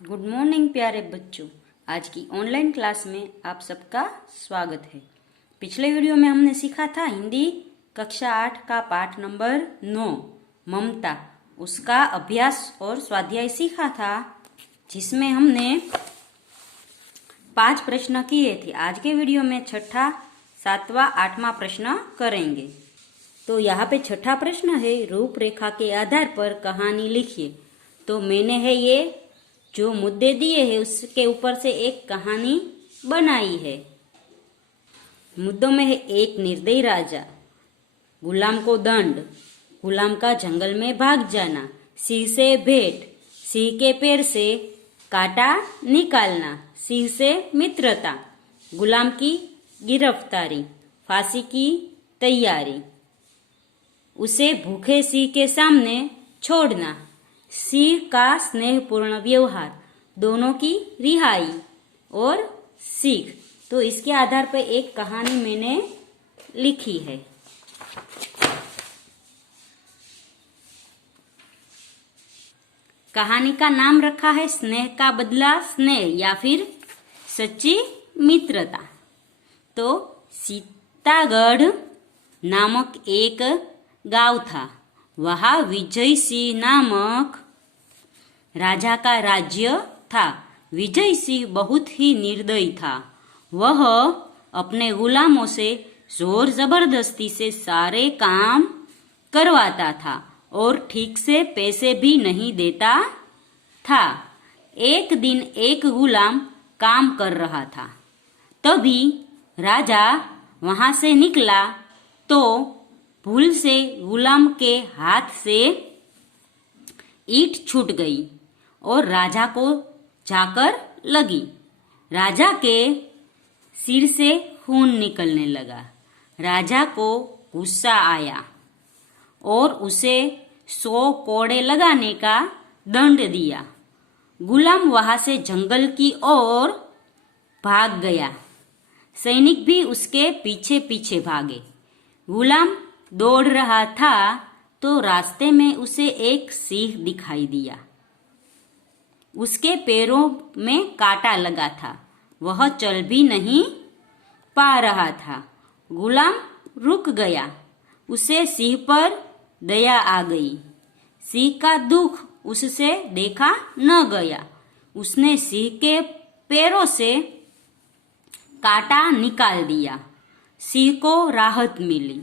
Good morning प्यारे बच्चों। आज की ऑनलाइन क्लास में आप सबका स्वागत है। पिछले वीडियो में हमने सीखा था हिंदी कक्षा 8 का पाठ नंबर 9 ममता, उसका अभ्यास और स्वाध्याय सीखा था, जिसमें हमने 5 प्रश्न किए थे। आज के वीडियो में छठा, सातवां, आठवां प्रश्न करेंगे। तो यहाँ पे छठा प्रश्न है, रूपरेखा के आधार पर कहानी लिखिए। तो मैंने है ये जो मुद्दे दिए हैं उसके ऊपर से एक कहानी बनाई है। मुद्दों में है एक निर्दयी राजा, गुलाम को दंड, गुलाम का जंगल में भाग जाना, सिंह से भेंट, सिंह के पैर से कांटा निकालना, सिंह से मित्रता, गुलाम की गिरफ्तारी, फांसी की तैयारी, उसे भूखे सिंह के सामने छोड़ना, सिंह का स्नेहपूर्ण व्यवहार, दोनों की रिहाई और सीख। तो इसके आधार पर एक कहानी मैंने लिखी है। कहानी का नाम रखा है स्नेह का बदला स्नेह या फिर सच्ची मित्रता। तो सीतागढ़ नामक एक गांव था। वहां विजय सिंह नामक राजा का राज्य था। विजय सिंह बहुत ही निर्दयी था। वह अपने गुलामों से जोर जबरदस्ती से सारे काम करवाता था और ठीक से पैसे भी नहीं देता था। एक दिन एक गुलाम काम कर रहा था, तभी राजा वहां से निकला तो भूल से गुलाम के हाथ से ईंट छूट गई और राजा को जाकर लगी। राजा के सिर से खून निकलने लगा। राजा को गुस्सा आया और उसे 100 कोड़े लगाने का दंड दिया। गुलाम वहां से जंगल की ओर भाग गया। सैनिक भी उसके पीछे पीछे भागे। गुलाम दौड़ रहा था तो रास्ते में उसे एक सिंह दिखाई दिया। उसके पैरों में कांटा लगा था। वह चल भी नहीं पा रहा था। गुलाम रुक गया। उसे सिंह पर दया आ गई। सिंह का दुख उससे देखा न गया। उसने सिंह के पैरों से कांटा निकाल दिया। सिंह को राहत मिली।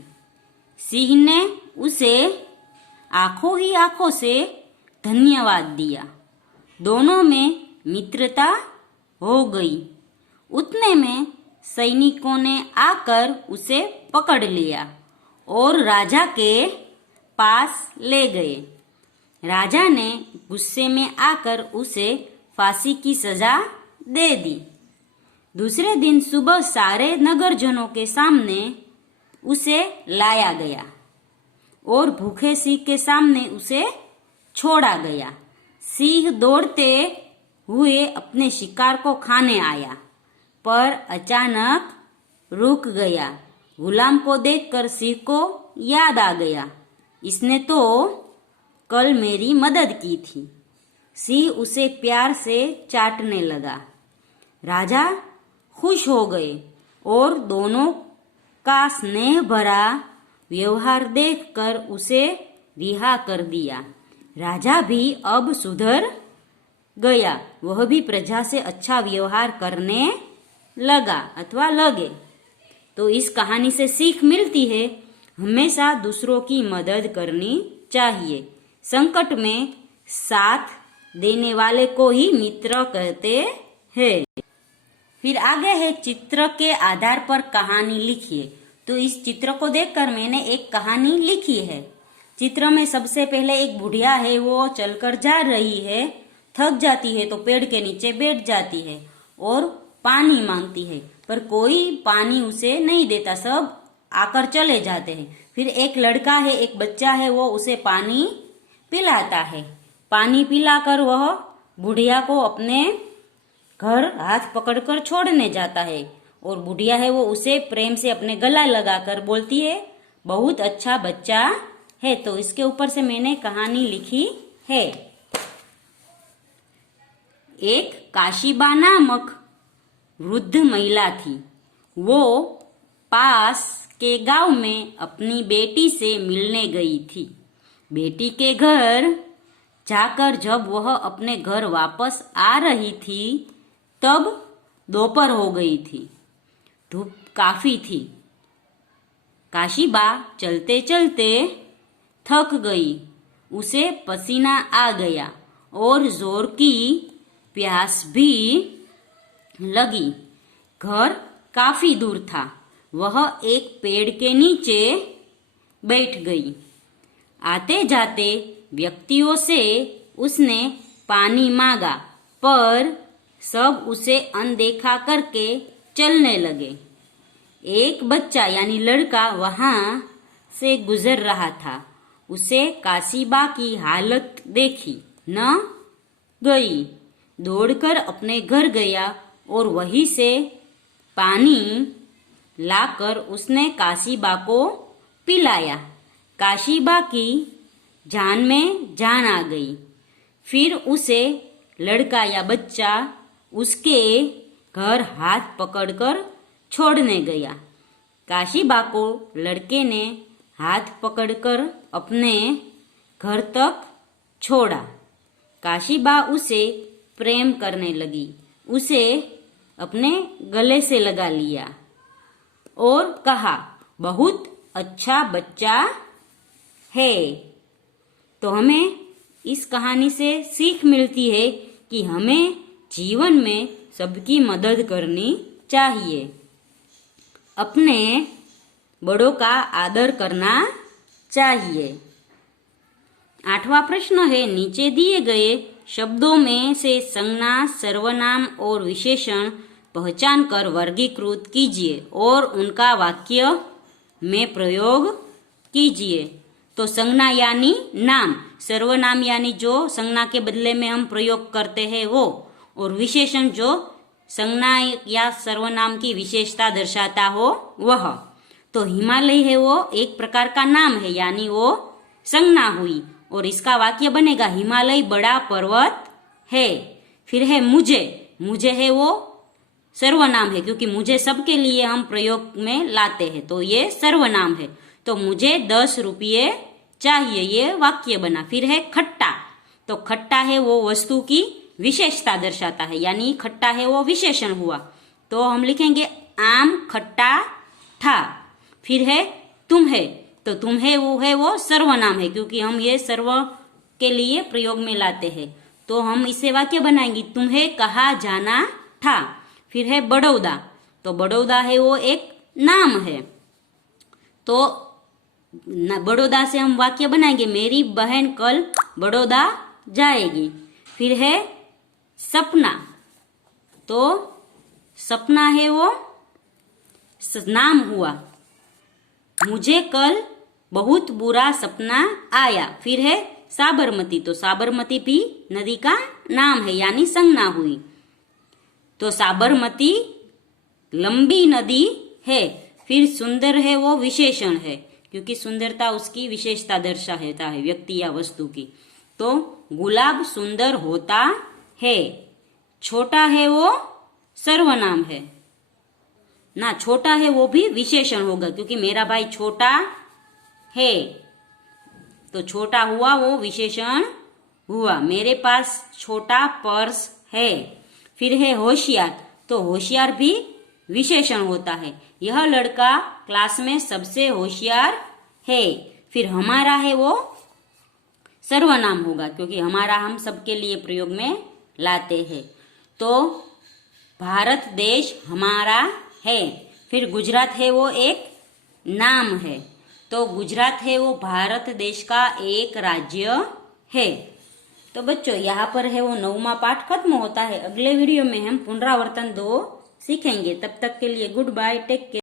सिंह ने उसे आंखों ही आंखों से धन्यवाद दिया। दोनों में मित्रता हो गई। उतने में सैनिकों ने आकर उसे पकड़ लिया और राजा के पास ले गए। राजा ने गुस्से में आकर उसे फांसी की सजा दे दी। दूसरे दिन सुबह सारे नगरजनों के सामने उसे लाया गया और भूखे सिंह के सामने उसे छोड़ा गया। सिंह दौड़ते हुए अपने शिकार को खाने आया, पर अचानक रुक गया। गुलाम को देखकर सिंह को याद आ गया, इसने तो कल मेरी मदद की थी। सिंह उसे प्यार से चाटने लगा। राजा खुश हो गए और दोनों का स्नेह भरा व्यवहार देखकर उसे रिहा कर दिया। राजा भी अब सुधर गया। वह भी प्रजा से अच्छा व्यवहार करने लगा अथवा लगे। तो इस कहानी से सीख मिलती है, हमेशा दूसरों की मदद करनी चाहिए। संकट में साथ देने वाले को ही मित्र कहते हैं। फिर आगे है चित्र के आधार पर कहानी लिखिए। तो इस चित्र को देखकर मैंने एक कहानी लिखी है। चित्र में सबसे पहले एक बुढ़िया है, वो चलकर जा रही है, थक जाती है तो पेड़ के नीचे बैठ जाती है और पानी मांगती है, पर कोई पानी उसे नहीं देता, सब आकर चले जाते हैं। फिर एक लड़का है, एक बच्चा है, वो उसे पानी पिलाता है। पानी पिलाकर वह बुढ़िया को अपने घर हाथ पकड़कर छोड़ने जाता है और बुढ़िया है वो उसे प्रेम से अपने गला लगाकर बोलती है, बहुत अच्छा बच्चा है। तो इसके ऊपर से मैंने कहानी लिखी है। एक काशीबा नामक वृद्ध महिला थी। वो पास के गांव में अपनी बेटी से मिलने गई थी। बेटी के घर जाकर जब वह अपने घर वापस आ रही थी तब दोपहर हो गई थी। धूप काफी थी। काशीबा चलते चलते थक गई। उसे पसीना आ गया और जोर की प्यास भी लगी। घर काफी दूर था। वह एक पेड़ के नीचे बैठ गई। आते जाते व्यक्तियों से उसने पानी मांगा, पर सब उसे अनदेखा करके चलने लगे। एक बच्चा यानी लड़का वहां से गुजर रहा था। उसे काशीबा की हालत देखी न गई। दौड़कर अपने घर गया और वहीं से पानी लाकर उसने काशीबा को पिलाया। काशीबा की जान में जान आ गई। फिर उसे लड़का या बच्चा उसके घर हाथ पकड़कर छोड़ने गया। काशीबा को लड़के ने हाथ पकड़कर अपने घर तक छोड़ा। काशीबा उसे प्रेम करने लगी। उसे अपने गले से लगा लिया और कहा, बहुत अच्छा बच्चा है। तो हमें इस कहानी से सीख मिलती है कि हमें जीवन में सबकी मदद करनी चाहिए। अपने बड़ों का आदर करना चाहिए। 8वां प्रश्न है, नीचे दिए गए शब्दों में से संज्ञा, सर्वनाम और विशेषण पहचान कर वर्गीकृत कीजिए और उनका वाक्य में प्रयोग कीजिए। तो संज्ञा यानी नाम, सर्वनाम यानी जो संज्ञा के बदले में हम प्रयोग करते हैं वो, और विशेषण जो संज्ञा या सर्वनाम की विशेषता दर्शाता हो वह। तो हिमालय है वो एक प्रकार का नाम है यानी वो संज्ञा हुई और इसका वाक्य बनेगा, हिमालय बड़ा पर्वत है। फिर है मुझे, मुझे है वो सर्वनाम है क्योंकि मुझे सबके लिए हम प्रयोग में लाते हैं तो ये सर्वनाम है। तो मुझे 10 रुपये चाहिए, ये वाक्य बना। फिर है खट्टा, तो खट्टा है वो वस्तु की विशेषता दर्शाता है यानी खट्टा है वो विशेषण हुआ। तो हम लिखेंगे आम खट्टा था। फिर है तुम है, तो तुम है वो सर्वनाम है क्योंकि हम ये सर्व के लिए प्रयोग में लाते हैं। तो हम इसे वाक्य बनाएंगे, तुम्हें कहा जाना था। फिर है बड़ौदा, तो बड़ौदा है वो एक नाम है। तो बड़ौदा से हम वाक्य बनाएंगे, मेरी बहन कल बड़ौदा जाएगी। फिर है सपना, तो सपना है वो नाम हुआ। मुझे कल बहुत बुरा सपना आया। फिर है साबरमती, तो साबरमती भी नदी का नाम है यानी संज्ञा हुई। तो साबरमती लंबी नदी है। फिर सुंदर है वो विशेषण है क्योंकि सुंदरता उसकी विशेषता दर्शाता है व्यक्ति या वस्तु की। तो गुलाब सुंदर होता है। छोटा है वो सर्वनाम है ना, छोटा है वो भी विशेषण होगा क्योंकि मेरा भाई छोटा है तो छोटा हुआ वो विशेषण हुआ। मेरे पास छोटा पर्स है। फिर है होशियार, तो होशियार भी विशेषण होता है। यह लड़का क्लास में सबसे होशियार है। फिर हमारा है वो सर्वनाम होगा क्योंकि हमारा हम सबके लिए प्रयोग में लाते हैं। तो भारत देश हमारा है। फिर गुजरात है वो एक नाम है, तो गुजरात है वो भारत देश का एक राज्य है। तो बच्चों यहाँ पर है वो 9वां पाठ खत्म होता है। अगले वीडियो में हम पुनरावर्तन 2 सीखेंगे। तब तक के लिए गुड बाय, टेक केयर।